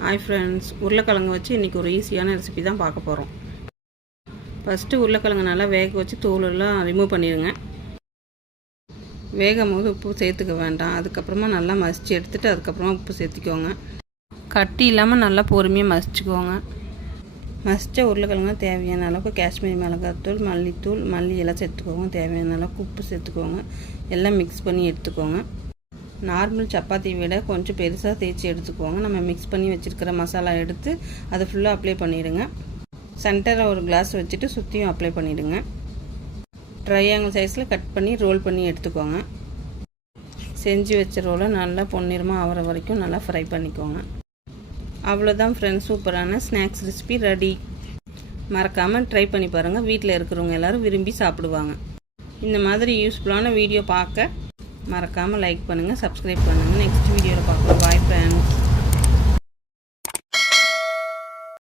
Hi friends, உருளைக்கிழங்கு வச்சு இன்றைக்கி ஒரு ஈஸியான ரெசிபி தான் பார்க்க போகிறோம். ஃபஸ்ட்டு உருளைக்கிழங்கு நல்லா வேக வச்சு தோலெல்லாம் ரிமூவ் பண்ணிடுங்க. வேகும் போது உப்பு சேர்த்துக்க வேண்டாம். அதுக்கப்புறமா நல்லா மசித்து எடுத்துகிட்டு அதுக்கப்புறமா உப்பு சேர்த்துக்கோங்க. கட்டி இல்லாமல் நல்லா பொறுமையாக மசிச்சுக்கோங்க. மசித்த உருளைக்கிழங்கு தேவையான அளவுக்கு காஷ்மீரி மிளகாத்தூள், மல்லித்தூள், மல்லி எல்லாம் சேர்த்துக்கோங்க. தேவையான அளவுக்கு உப்பு சேர்த்துக்கோங்க. எல்லாம் மிக்ஸ் பண்ணி எடுத்துக்கோங்க. நார்மல் சப்பாத்தி விட கொஞ்சம் பெருசாக தேய்ச்சி எடுத்துக்கோங்க. நம்ம மிக்ஸ் பண்ணி வச்சுருக்கிற மசாலா எடுத்து அதை ஃபுல்லாக அப்ளை பண்ணிவிடுங்க. சென்டரில் ஒரு கிளாஸ் வச்சுட்டு சுற்றியும் அப்ளை பண்ணிவிடுங்க. ட்ரையாங்கிள் சைஸில் கட் பண்ணி ரோல் பண்ணி எடுத்துக்கோங்க. செஞ்சு வச்ச ரோலை நல்லா பொன்னிறமாக ஆகிற வரைக்கும் நல்லா ஃப்ரை பண்ணிக்கோங்க. அவ்வளோதான் ஃப்ரெண்ட்ஸ், சூப்பரான ஸ்நாக்ஸ் ரெசிபி ரெடி. மறக்காமல் ட்ரை பண்ணி பாருங்கள். வீட்டில் இருக்கிறவங்க எல்லோரும் விரும்பி சாப்பிடுவாங்க. இந்த மாதிரி யூஸ்ஃபுல்லான வீடியோ பார்க்க மறக்காமல் லைக் பண்ணுங்கள், சப்ஸ்கிரைப் பண்ணுங்கள். நெக்ஸ்ட் வீடியோவில் பார்க்கலாம். Bye friends.